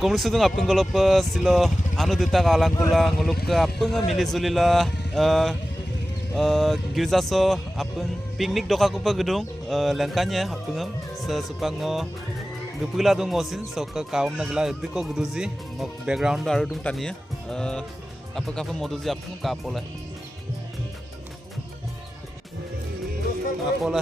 Komruk sudung apung golop silo anu dita kalang kula nguluk ke apung mili zulila girjaso apung piknik doka kupa gedung lengkanya apung sesupango gepula dung ngosin sok kaum nagla diko geduzi ngok background aru dung tania apa moduzi apung kapola kapola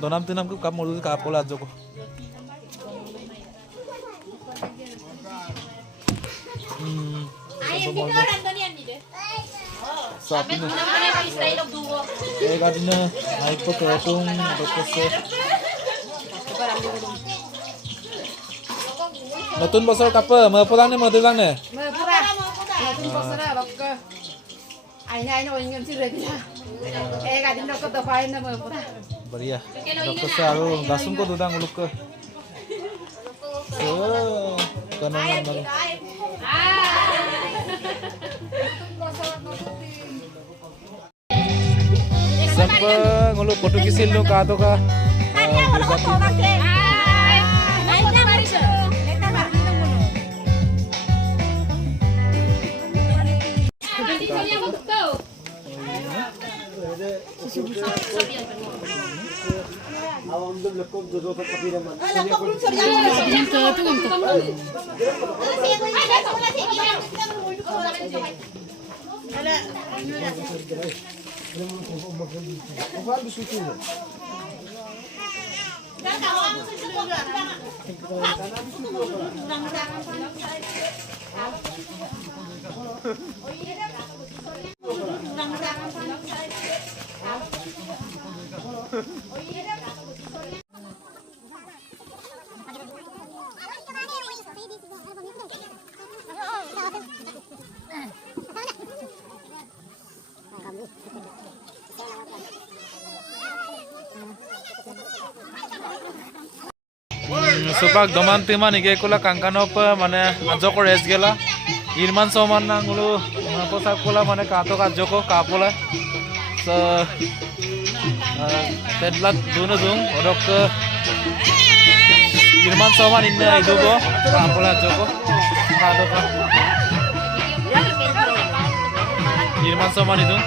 donam tinam ku kap modu ka pola joko sapina gadina naik po ketung dokese notun bosor kapa mau pulang nih mau pulang nih notun bosor bakka Ai no ingin sih dia. Gadin dokter dopain na mo puta. बढ़िया डॉक्टर से आरो दासुम को दुदांग उलुक के कनो number sampai ngulu foto kisil no ka to ka supak doman timan ike kula kangkano pa mane ajoko res gela irman soman na ngulu posa kula mane kato ka joko kapola so tedlat duno dung odok irman soman inna idubo kapola joko kato ka irman soman idung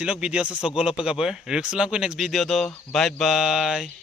silok video se sogolo pe gaber riksulang ku next video do bye bye